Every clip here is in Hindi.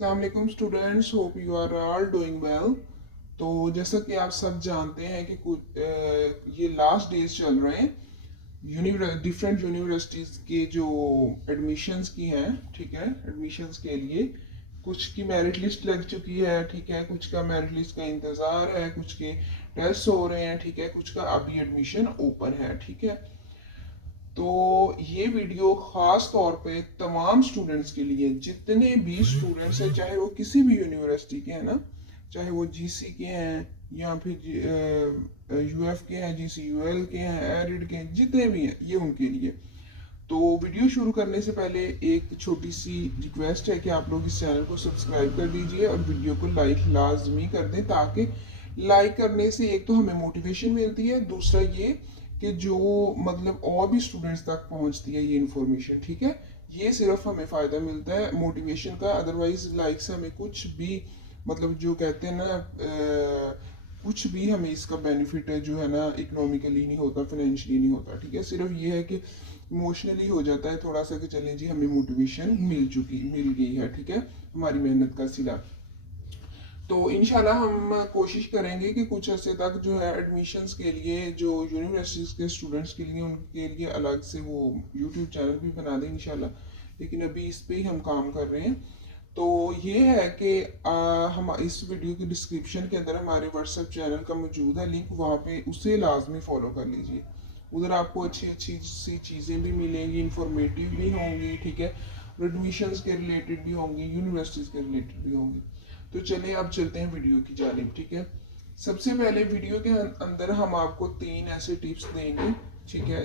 अस्सलाम students, hope you are all doing well. तो जैसा कि आप सब जानते हैं कि ये लास्ट डेज चल रहे हैं डिफरेंट यूनिवर्सिटीज़ के जो एडमिशन्स की हैं। ठीक है, एडमिशन्स के लिए कुछ की मेरिट लिस्ट लग चुकी है। ठीक है, कुछ का मेरिट लिस्ट का इंतज़ार है, कुछ के टेस्ट हो रहे हैं। ठीक है, कुछ का अभी एडमिशन ओपन है। ठीक है, तो ये वीडियो खास तौर पे तमाम स्टूडेंट्स के लिए, जितने भी स्टूडेंट्स हैं, चाहे वो किसी भी यूनिवर्सिटी के हैं ना, चाहे वो जीसी के हैं या फिर यूएफ के हैं, जीसीयूएल के हैं, एरिड के हैं, जितने भी हैं, ये उनके लिए। तो वीडियो शुरू करने से पहले एक छोटी सी रिक्वेस्ट है कि आप लोग इस चैनल को सब्सक्राइब कर दीजिए और वीडियो को लाइक लाजमी कर दें, ताकि लाइक करने से एक तो हमें मोटिवेशन मिलती है, दूसरा ये कि जो मतलब और भी स्टूडेंट्स तक पहुंचती है ये इन्फॉर्मेशन। ठीक है, ये सिर्फ हमें फ़ायदा मिलता है मोटिवेशन का, अदरवाइज लाइक से हमें कुछ भी मतलब जो कहते हैं ना कुछ भी हमें इसका बेनिफिट जो है ना इकोनॉमिकली नहीं होता, फाइनेंशियली नहीं होता। ठीक है, सिर्फ ये है कि इमोशनली हो जाता है थोड़ा सा कि चलें जी हमें मोटिवेशन मिल गई है। ठीक है, हमारी मेहनत का सिला। तो इंशाल्लाह हम कोशिश करेंगे कि कुछ अर्से तक जो है एडमिशन्स के लिए जो यूनिवर्सिटीज़ के स्टूडेंट्स के लिए उनके लिए अलग से वो यूट्यूब चैनल भी बना दें इंशाल्लाह, लेकिन अभी इस पे ही हम काम कर रहे हैं। तो ये है कि हम इस वीडियो की डिस्क्रिप्शन के अंदर हमारे व्हाट्सएप चैनल का मौजूद है लिंक, वहाँ पे उसे लाजमी फॉलो कर लीजिए। उधर आपको अच्छी अच्छी सी चीज़ें भी मिलेंगी, इंफॉर्मेटिव भी होंगी। ठीक है, एडमिशन्स के रिलेटेड भी होंगी, यूनिवर्सिटीज़ के रिलेटेड भी होंगी। तो चलिए अब चलते हैं वीडियो की जानिब। ठीक है, सबसे पहले वीडियो के अंदर हम आपको 3 ऐसे टिप्स देंगे। ठीक है,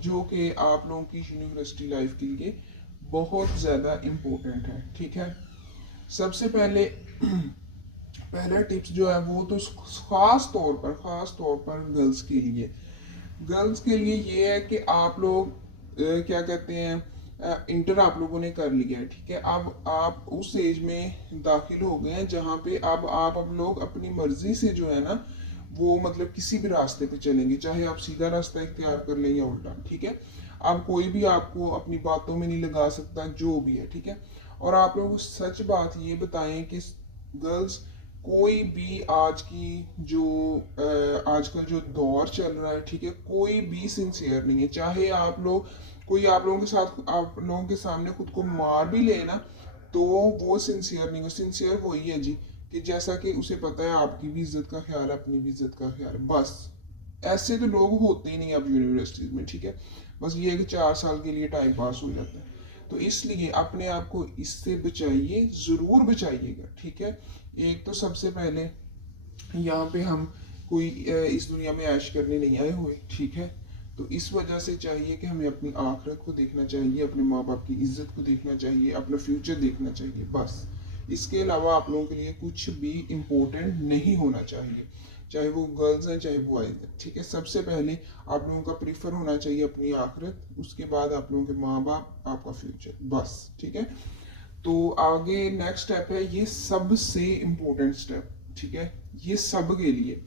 जो कि आप लोगों की यूनिवर्सिटी लाइफ के लिए बहुत ज़्यादा इम्पोर्टेंट है। ठीक है, सबसे पहले पहला टिप्स जो है वो तो खास तौर पर गर्ल्स के लिए ये है कि आप लोग क्या कहते हैं, इंटर आप लोगों ने कर लिया है। ठीक है, अब आप उस एज में दाखिल हो गए हैं जहाँ पे अब लोग अपनी मर्जी से जो है ना वो मतलब किसी भी रास्ते पे चलेंगे, चाहे आप सीधा रास्ता इख्तियार कर लें या उल्टा। ठीक है, अब कोई भी आपको अपनी बातों में नहीं लगा सकता, जो भी है। ठीक है, और आप लोग सच बात ये बताएं कि गर्ल्स कोई भी आज की जो आजकल जो दौर चल रहा है, ठीक है, कोई भी सिंसियर नहीं है। चाहे कोई आप लोगों के साथ आप लोगों के सामने खुद को मार भी ले ना, तो वो सिंसियर नहीं है। सिंसियर वही है जी कि जैसा कि उसे पता है आपकी भी इज्जत का ख्याल है, अपनी भी इज्जत का ख्याल है, बस। ऐसे तो लोग होते ही नहीं अब यूनिवर्सिटीज में। ठीक है, बस ये है कि 4 साल के लिए टाइम पास हो जाता है। तो इसलिए अपने आप को इससे बचाइए, ज़रूर बचाइएगा। ठीक है, एक तो सबसे पहले यहाँ पे हम कोई इस दुनिया में ऐश करने नहीं आए हुए। ठीक है, तो इस वजह से चाहिए कि हमें अपनी आखिरत को देखना चाहिए, अपने माँ बाप की इज्जत को देखना चाहिए, अपना फ्यूचर देखना चाहिए, बस। इसके अलावा आप लोगों के लिए कुछ भी इम्पोर्टेंट नहीं होना चाहिए, चाहे वो गर्ल्स हैं चाहे बॉयज हैं। ठीक है, सबसे पहले आप लोगों का प्रीफर होना चाहिए अपनी आखिरत, उसके बाद आप लोगों के माँ बाप, आपका फ्यूचर, बस। ठीक है, तो आगे नेक्स्ट स्टेप है, ये सबसे इम्पोर्टेंट स्टेप। ठीक है, ये सब के लिए,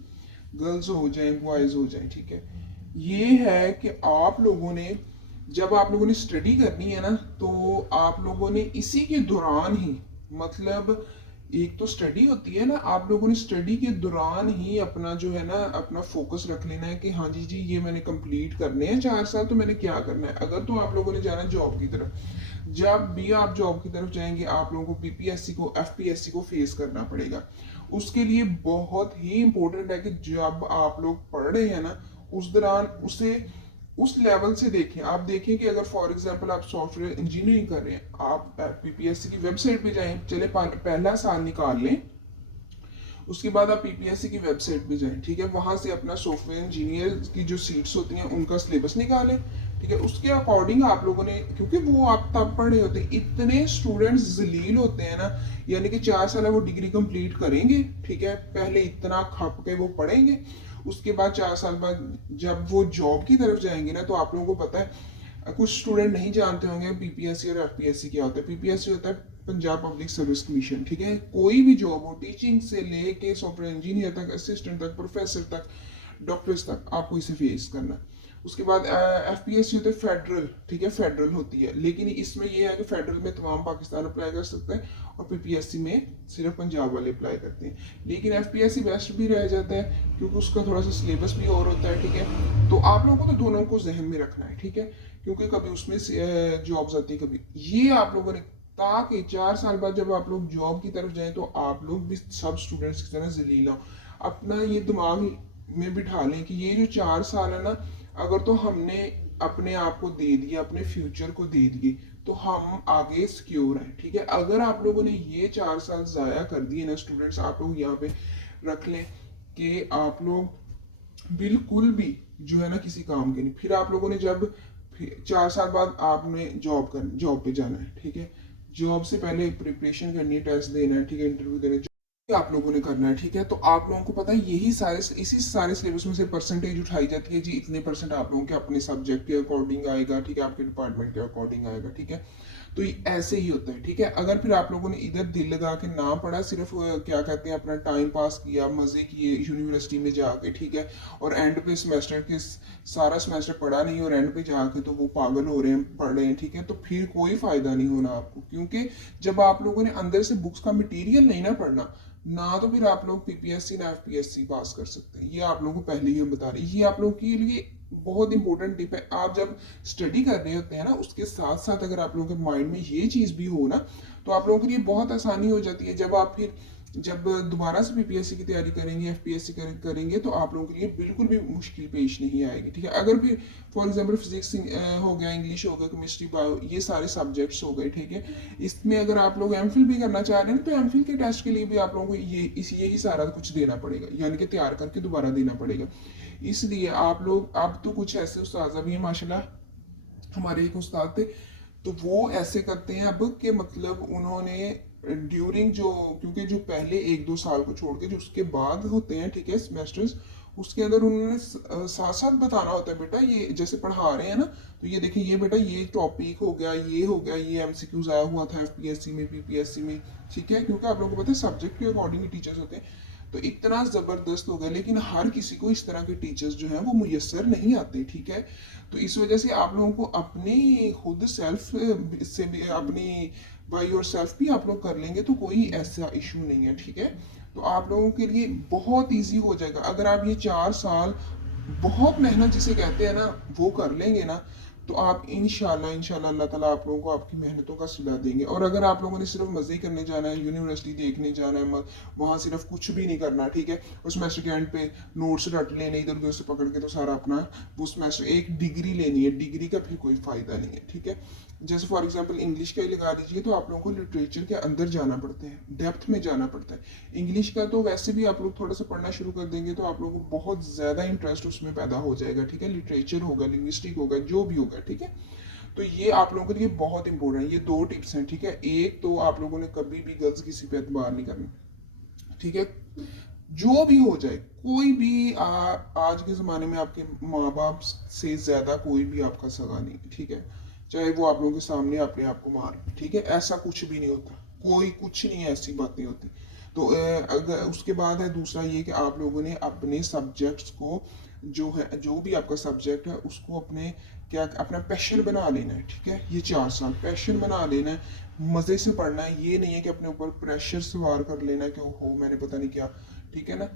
गर्ल्स हो जाए बॉयज हो जाए। ठीक है, ये है कि आप लोगों ने जब आप लोगों ने स्टडी करनी है ना, तो आप लोगों ने इसी के दौरान ही मतलब एक तो स्टडी होती है ना, आप लोगों ने स्टडी के दौरान ही अपना जो है ना अपना फोकस रख लेना है कि हाँ जी जी ये मैंने कंप्लीट करने हैं 4 साल, तो मैंने क्या करना है। अगर तो आप लोगों ने जाना जॉब की तरफ, जब भी आप जॉब की तरफ जाएंगे आप लोगों को पीपीएससी को एफपीएससी को फेस करना पड़ेगा। उसके लिए बहुत ही इंपॉर्टेंट है कि जब आप लोग पढ़ रहे हैं ना, उस दौरान उसे उस लेवल से देखें। आप देखें कि अगर फॉर एग्जांपल आप सॉफ्टवेयर इंजीनियरिंग कर रहे हैं, आप पीपीएससी की वेबसाइट पे जाएं, चले पहला साल निकाल लें, उसके बाद आप पीपीएससी की वेबसाइट पे जाएं। ठीक है, वहां से अपना सॉफ्टवेयर इंजीनियर की जो सीट्स होती हैं उनका सिलेबस निकालें। ठीक है, उसके अकॉर्डिंग आप लोगों ने, क्योंकि वो आप तब पढ़ रहे होते हैं, इतने स्टूडेंट्स जलील होते हैं ना, यानी कि 4 साल वो डिग्री कंप्लीट करेंगे। ठीक है, पहले इतना खप के वो पढ़ेंगे, उसके बाद 4 साल बाद जब वो जॉब की तरफ जाएंगे ना, तो आप लोगों को पता है कुछ स्टूडेंट नहीं जानते होंगे पीपीएससी और एफपीएससी क्या होता है। पीपीएससी होता है पंजाब पब्लिक सर्विस कमीशन। ठीक है, कोई भी जॉब हो, टीचिंग से लेके सॉफ्टवेयर इंजीनियर तक, असिस्टेंट तक, प्रोफेसर तक, डॉक्टर्स तक, आपको इसे फेस करना है। उसके बाद एफपीएससी होते हैं फेडरल, ठीक है, फेडरल होती है, लेकिन इसमें ये है कि फेडरल में तमाम पाकिस्तान अप्लाई कर सकते हैं और पीपीएससी में सिर्फ पंजाब वाले अप्लाई करते हैं। लेकिन एफपीएससी बेस्ट भी रह जाता है क्योंकि उसका थोड़ा सा सिलेबस भी और होता है, ठीक है। तो आप लोगों को तो दोनों को जहन में रखना है, ठीक है, क्योंकि कभी उसमें जॉब्स आती है, कभी ये आप लोगों ने, ताकि 4 साल बाद जब आप लोग जॉब की तरफ जाएं तो आप लोग भी सब स्टूडेंट्स की तरह जलील हो। अपना ये दिमाग में बिठा लें कि ये जो 4 साल है ना, अगर तो हमने अपने आप को दे दिया, अपने फ्यूचर को दे दिए, तो हम आगे सिक्योर हैं, ठीक है। अगर आप लोगों ने ये 4 साल ज़ाया कर दिए ना स्टूडेंट्स, आप लोग यहाँ पे रख लें कि आप लोग बिल्कुल भी जो है ना किसी काम के नहीं। फिर आप लोगों ने जब 4 साल बाद आपने जॉब पे जाना है, ठीक है, जॉब से पहले प्रिपरेशन करनी है, टेस्ट देना है, ठीक है, इंटरव्यू देना है, आप लोगों ने करना है, ठीक है। तो आप लोगों को पता है यही सारे, इसी सारे सिलेबस में से परसेंटेज उठाई जाती है जी, इतने परसेंट आप लोगों के अपने सब्जेक्ट के अकॉर्डिंग आएगा, ठीक है, आपके डिपार्टमेंट के अकॉर्डिंग आएगा, ठीक है। तो ये ऐसे ही होता है, ठीक है। अगर फिर आप लोगों ने इधर दिल लगा के ना पढ़ा, सिर्फ क्या कहते हैं अपना टाइम पास किया, मजे किए यूनिवर्सिटी में जाके, ठीक है, और एंड पे सेमेस्टर के सारा सेमेस्टर पढ़ा नहीं और एंड पे जाके तो वो पागल हो रहे हैं, पढ़ रहे हैं, ठीक है, तो फिर कोई फायदा नहीं होना आपको, क्योंकि जब आप लोगों ने अंदर से बुक्स का मटीरियल नहीं ना पढ़ना ना, तो फिर आप लोग पीपीएससी ना एफपीएससी पास कर सकते हैं। ये आप लोगों को पहले ही हम बता रहे हैं, ये आप लोगों के लिए बहुत इंपॉर्टेंट टिप है। आप जब स्टडी कर रहे होते हैं ना, उसके साथ साथ अगर आप लोगों के माइंड में ये चीज़ भी हो ना, तो आप लोगों के लिए बहुत आसानी हो जाती है। जब आप फिर जब दोबारा से पीपीएससी की तैयारी करेंगे, एफपीएससी करेंगे, तो आप लोगों के लिए बिल्कुल भी मुश्किल पेश नहीं आएगी, ठीक है। अगर फिर फॉर एग्जांपल फिजिक्स हो गया, इंग्लिश हो गया, केमिस्ट्री, बायो, ये सारे सब्जेक्ट्स हो गए, ठीक है, इसमें अगर आप लोग एमफिल भी करना चाह रहे हैं तो एमफिल के टेस्ट के लिए भी आप लोगों को यही सारा कुछ देना पड़ेगा, यानी कि तैयार करके दोबारा देना पड़ेगा। इसलिए आप लोग, अब तो कुछ ऐसे उस्ताद भी हैं माशाल्लाह, हमारे एक उस्ताद थे, तो वो ऐसे करते हैं अब के, मतलब उन्होंने ड्यूरिंग जो, क्योंकि जो पहले 1-2 साल को छोड़ के जो उसके बाद होते हैं, ठीक है, सेमेस्टर्स, उसके अंदर उन्होंने साथ साथ बताना होता है, बेटा ये जैसे पढ़ा रहे हैं ना, तो ये देखिए, ये बेटा ये टॉपिक हो गया, ये हो गया, ये एमसीक्यूज आया हुआ था एफपीएससी में, पीपीएससी में, ठीक है, क्योंकि आप लोगों को पता है सब्जेक्ट के अकॉर्डिंग टीचर्स होते हैं। तो इतना ज़बरदस्त हो गया, लेकिन हर किसी को इस तरह के टीचर्स जो हैं वो मुयसर नहीं आते, ठीक है। तो इस वजह से आप लोगों को अपनी खुद सेल्फ से भी, अपनी बाई योर सेल्फ भी आप लोग कर लेंगे तो कोई ऐसा इशू नहीं है, ठीक है। तो आप लोगों के लिए बहुत ईजी हो जाएगा अगर आप ये 4 साल बहुत मेहनत जिसे कहते हैं ना वो कर लेंगे ना, तो आप इंशाल्लाह इंशाल्लाह अल्लाह ताला आप लोगों को आपकी मेहनतों का सिला देंगे। और अगर आप लोगों ने सिर्फ मज़े करने जाना है, यूनिवर्सिटी देखने जाना है, वहाँ सिर्फ कुछ भी नहीं करना, ठीक है, उस सेमेस्टर के एंड पे नोट्स रट लेने इधर उधर से पकड़ के, तो सारा अपना वो सेमेस्टर, एक डिग्री लेनी है, डिग्री का फिर कोई फ़ायदा नहीं है, ठीक है। जैसे फॉर एग्जांपल इंग्लिश का ही लगा दीजिए, तो आप लोगों को लिटरेचर के अंदर जाना पड़ता है, डेप्थ में जाना पड़ता है। इंग्लिश का तो वैसे भी आप लोग थोड़ा सा पढ़ना शुरू कर देंगे तो आप लोगों को बहुत ज़्यादा इंटरेस्ट उसमें पैदा हो जाएगा, ठीक है, लिटरेचर होगा, लिंग्विस्टिक होगा, जो भी होगा, ठीक है। तो ये आप लोगों के लिए बहुत इंपॉर्टेंट है, ये 2 टिप्स हैं, ठीक है। एक तो आप लोगों ने कभी भी गर्ल्स किसी पे एतबार नहीं करना, ठीक है, जो भी हो जाए, कोई भी आज के ज़माने में आपके माँ बाप से ज़्यादा कोई भी आपका सगा नहीं, ठीक है, चाहे वो आप लोगों के सामने अपने आप को मार, ठीक है, ऐसा कुछ भी नहीं होता, कोई कुछ नहीं, ऐसी बातें होती। तो अगर उसके बाद है दूसरा ये कि आप लोगों ने अपने सब्जेक्ट्स को, जो है जो भी आपका सब्जेक्ट है उसको अपने क्या अपना पैशन बना लेना है, ठीक है। ये 4 साल पैशन बना लेना है, मज़े से पढ़ना है, ये नहीं है कि अपने ऊपर प्रेशर सवार कर लेना है कि ओहो मैंने पता नहीं क्या, ठीक है ना।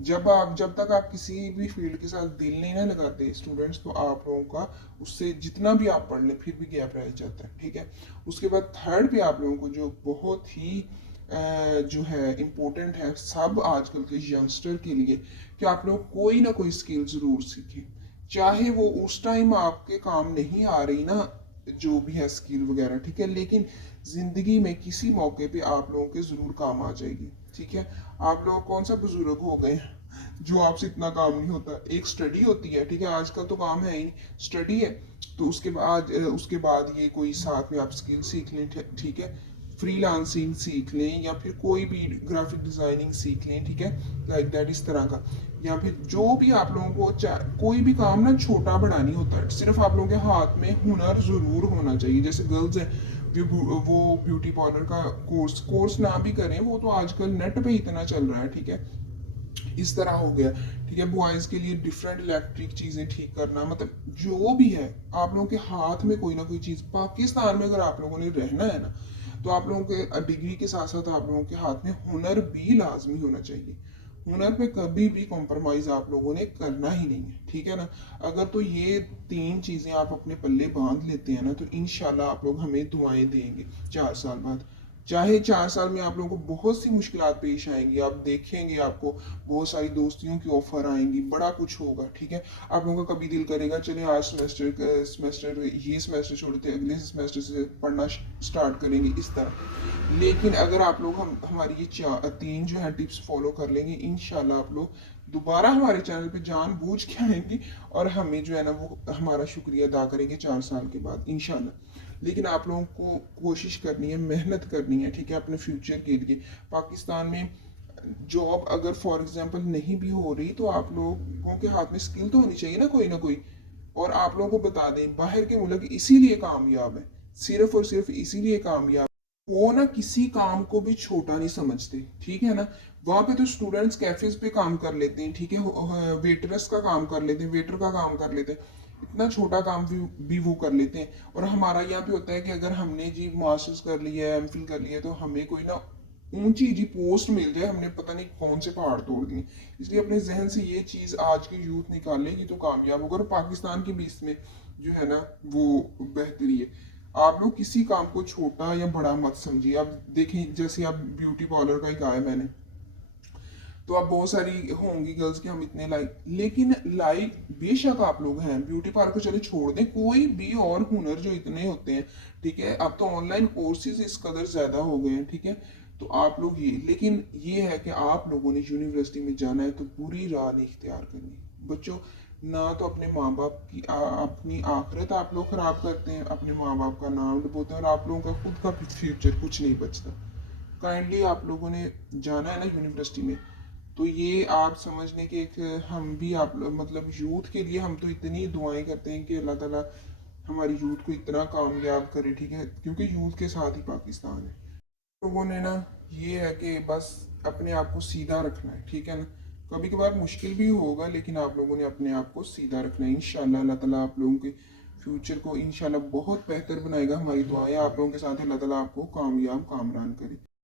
जब तक आप किसी भी फील्ड के साथ दिल नहीं ना लगाते स्टूडेंट्स, तो आप लोगों का उससे जितना भी आप पढ़ लें फिर भी गैप रह जाता है, ठीक है। उसके बाद थर्ड पे आप लोगों को जो बहुत ही जो है इम्पोर्टेंट है सब आजकल के यंगस्टर के लिए, कि आप लोग कोई ना कोई स्किल ज़रूर सीखें, चाहे वो उस टाइम आपके काम नहीं आ रही ना, जो भी है स्किल वगैरह, ठीक है, लेकिन ज़िंदगी में किसी मौके पे आप लोगों के ज़रूर काम आ जाएगी, ठीक है। आप लोग कौन सा बुजुर्ग हो गए हैं जो आपसे इतना काम नहीं होता, एक स्टडी होती है, ठीक है, आजकल तो काम है ही नहीं, स्टडी है, तो उसके बाद ये कोई साथ में आप स्किल सीख लें, ठीक है, फ्रीलांसिंग सीख लें या फिर कोई भी ग्राफिक डिज़ाइनिंग सीख लें, ठीक है, लाइक दैट, इस तरह का, या फिर जो भी आप लोगों को कोई भी काम ना छोटा बड़ा नहीं होता है, सिर्फ आप लोगों के हाथ में हुनर ज़रूर होना चाहिए। जैसे गर्ल्स हैं वो ब्यूटी पार्लर का कोर्स ना भी करें, वो तो आजकल नेट पे इतना चल रहा है, ठीक है, इस तरह हो गया, ठीक है। बॉयज़ के लिए डिफरेंट इलेक्ट्रिक चीज़ें ठीक करना, मतलब जो भी है आप लोगों के हाथ में कोई ना कोई चीज़। पाकिस्तान में अगर आप लोगों ने रहना है ना, तो आप लोगों के डिग्री के साथ साथ आप लोगों के हाथ में हुनर भी लाजमी होना चाहिए। हुनर पे कभी भी कॉम्प्रोमाइज़ आप लोगों ने करना ही नहीं है, ठीक है ना। अगर तो ये तीन चीज़ें आप अपने पल्ले बांध लेते हैं ना, तो इंशाल्लाह आप लोग हमें दुआएं देंगे 4 साल बाद। चाहे 4 साल में आप लोगों को बहुत सी मुश्किलात पेश आएंगी, आप देखेंगे आपको बहुत सारी दोस्तियों की ऑफर आएंगी, बड़ा कुछ होगा, ठीक है। आप लोगों का कभी दिल करेगा चले आज सेमेस्टर ये सेमेस्टर छोड़ते अगले सेमेस्टर से पढ़ना स्टार्ट करेंगे, इस तरह। लेकिन अगर आप लोग हमारी ये तीन जो है टिप्स फॉलो कर लेंगे, इंशाल्लाह आप लोग दोबारा हमारे चैनल पे जानबूझ के आएंगे और हमें जो है ना वो हमारा शुक्रिया अदा करेंगे 4 साल के बाद इंशाल्लाह। लेकिन आप लोगों को कोशिश करनी है, मेहनत करनी है, ठीक है, अपने फ्यूचर के लिए। पाकिस्तान में जॉब अगर फॉर एग्जांपल नहीं भी हो रही, तो आप लोगों के हाथ में स्किल तो होनी चाहिए ना कोई। और आप लोगों को बता दें, बाहर के मुल्क इसीलिए कामयाब है, सिर्फ और सिर्फ इसीलिए कामयाब, वो ना किसी काम को भी छोटा नहीं समझते, ठीक है ना। वहाँ पे तो स्टूडेंट्स कैफेज पे काम कर लेते हैं, ठीक है, वेटरस का काम कर लेते हैं, वेटर का काम कर लेते हैं, इतना छोटा काम भी वो कर लेते हैं। और हमारा यहाँ पे होता है कि अगर हमने जी मास्टर्स कर लिया है, एमफिल कर लिया है, तो हमें कोई ना ऊंची जी पोस्ट मिल जाए, हमने पता नहीं कौन से पहाड़ तोड़ दिए। इसलिए अपने जहन से ये चीज़ आज की यूथ निकालेगी तो कामयाब होगा। और पाकिस्तान की भी इसमें जो है ना वो बेहतरी है। आप लोग किसी काम को छोटा या बड़ा मत समझिए। आप देखें, जैसे आप ब्यूटी पार्लर का ही कहा है मैंने, तो आप बहुत सारी होंगी गर्ल्स कि हम इतने लाइक, लेकिन लाइक बेशक आप लोग हैं, ब्यूटी पार्लर को चले छोड़ दें, कोई भी और हुनर जो इतने होते हैं, ठीक है। अब तो ऑनलाइन कोर्सेज इस कदर ज़्यादा हो गए हैं, ठीक है। तो आप लोग ये, लेकिन ये है कि आप लोगों ने यूनिवर्सिटी में जाना है तो पूरी राह नहीं इख्तियार करनी बच्चों। ना तो अपने माँ बाप की अपनी आखिरत आप लोग खराब करते हैं, अपने माँ बाप का नाम डुबोते हैं, और आप लोगों का खुद का फ्यूचर कुछ नहीं बचता। काइंडली आप लोगों ने जाना है ना यूनिवर्सिटी में, तो ये आप समझने के एक, हम भी आप मतलब यूथ के लिए हम तो इतनी दुआएं करते हैं कि अल्लाह ताला हमारी यूथ को इतना कामयाब करे, ठीक है, क्योंकि यूथ के साथ ही पाकिस्तान है। लोगों ने ना ये है कि बस अपने आप को सीधा रखना है, ठीक है ना। कभी कभार मुश्किल भी होगा, लेकिन आप लोगों ने अपने आप को सीधा रखना है। इंशाल्लाह अल्लाह ताला आप लोगों के फ्यूचर को इंशाल्लाह बहुत बेहतर बनाएगा। हमारी दुआएं आप लोगों के साथ है, अल्लाह ताला आपको कामयाब कामरान करे।